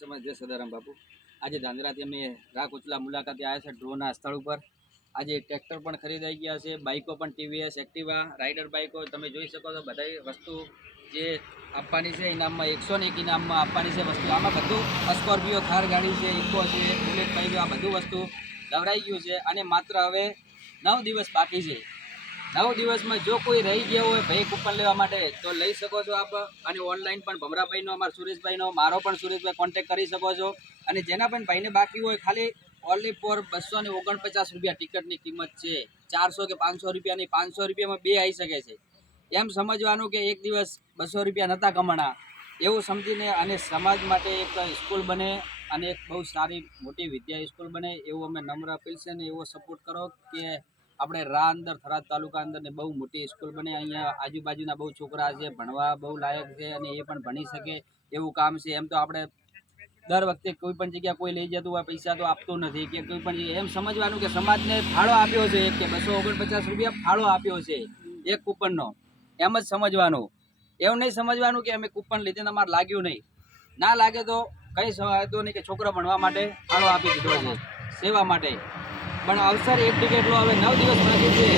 સમાજ જય સદારામ બાપુ. આજે ધાંગરાથી અમે રાખ ઉચલા મુલાકાતે આવ્યા છે ડ્રોના સ્થળ ઉપર. આજે ટ્રેક્ટર પણ ખરીદાઈ ગયા છે, બાઇકો પણ ટીવીએસ એક્ટિવા, રાઇડર બાઇકો તમે જોઈ શકો છો, બધાય વસ્તુ જે આપવાની છે, ઇનામમાં એકસો ને એક ઇનામમાં આપવાની છે વસ્તુ. આમાં બધું સ્કોર્પિયો થાર ગાડી છે, ઇકો છે, બુલેટ બાઇક આ બધું વસ્તુ દવડાઈ ગયું છે અને માત્ર હવે નવ દિવસ બાકી છે. નવ દિવસમાં જો કોઈ રહી ગયા હોય ભાઈ કૂપન લેવા માટે, તો લઈ શકો છો આપ. અને ઓનલાઈન પણ ભમરાભાઈનો, અમારા સુરેશભાઈનો, મારો પણ સુરેશભાઈ કોન્ટેક્ટ કરી શકો છો. અને જેના પણ ભાઈને બાકી હોય, ખાલી ઓનલી ફોર બસો ને ઓગણપચાસ રૂપિયા ટિકિટની કિંમત છે. ચારસો કે પાંચસો રૂપિયાની, પાંચસો રૂપિયામાં બે આવી શકે છે. એમ સમજવાનું કે એક દિવસ બસો રૂપિયા નહોતા કમાણા. એવું સમજીને અને સમાજ માટે એક સ્કૂલ બને અને એક બહુ સારી મોટી વિદ્યા સ્કૂલ બને, એવું અમે નમ્ર અપીલ છે ને એવો સપોર્ટ કરો કે આપણે રા અંદર, થરાદ તાલુકા અંદર ને બહુ મોટી સ્કૂલ બને. અહીંયા આજુબાજુના બહુ છોકરા છે, ભણવા બહુ લાયક છે અને એ પણ ભણી શકે એવું કામ છે. એમ તો આપણે દર વખતે કોઈ પણ જગ્યા કોઈ લઈ જતું હોય, પૈસા તો આપતું નથી કે કોઈ પણ એમ સમજવાનું કે સમાજને ફાળો આપ્યો છે કે બસો ઓગણપચાસ રૂપિયા ફાળો આપ્યો છે એક કૂપનનો. એમ જ સમજવાનું. એવું નહીં સમજવાનું કે અમે કૂપન લીધે અમારે લાગ્યું નહીં. ના લાગે તો કંઈ સમજતું નહીં કે છોકરો ભણવા માટે ફાળો આપી દીધો છે. સેવા માટે. પણ અવસર એક ટિકિટનો હવે નવ દિવસ બાકી છે.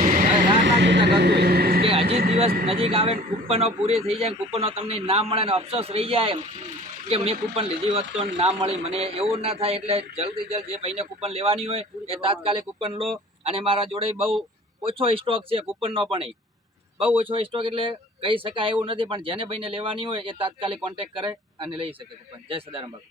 રાહ ના જોતા હોય કે હજી દિવસ નજીક આવે ને કૂપનો પૂરી થઈ જાય કૂપનો તમને ના મળે ને અફસોસ રહી જાય એમ. કે મેં કૂપન લીધી હોત તો ના મળી. મને એવું ના થાય એટલે જલ્દી જલ્દી જે ભાઈને કૂપન લેવાની હોય એ તાત્કાલિક કૂપન લો. અને મારા જોડે બહુ ઓછો સ્ટોક છે કૂપનનો પણ બહુ ઓછો સ્ટોક એટલે કહી શકાય એવું નથી, પણ જેને ભાઈને લેવાની હોય એ તાત્કાલિક કોન્ટેક્ટ કરે અને લઈ શકે કૂપન. જય સદારામ બાપુ.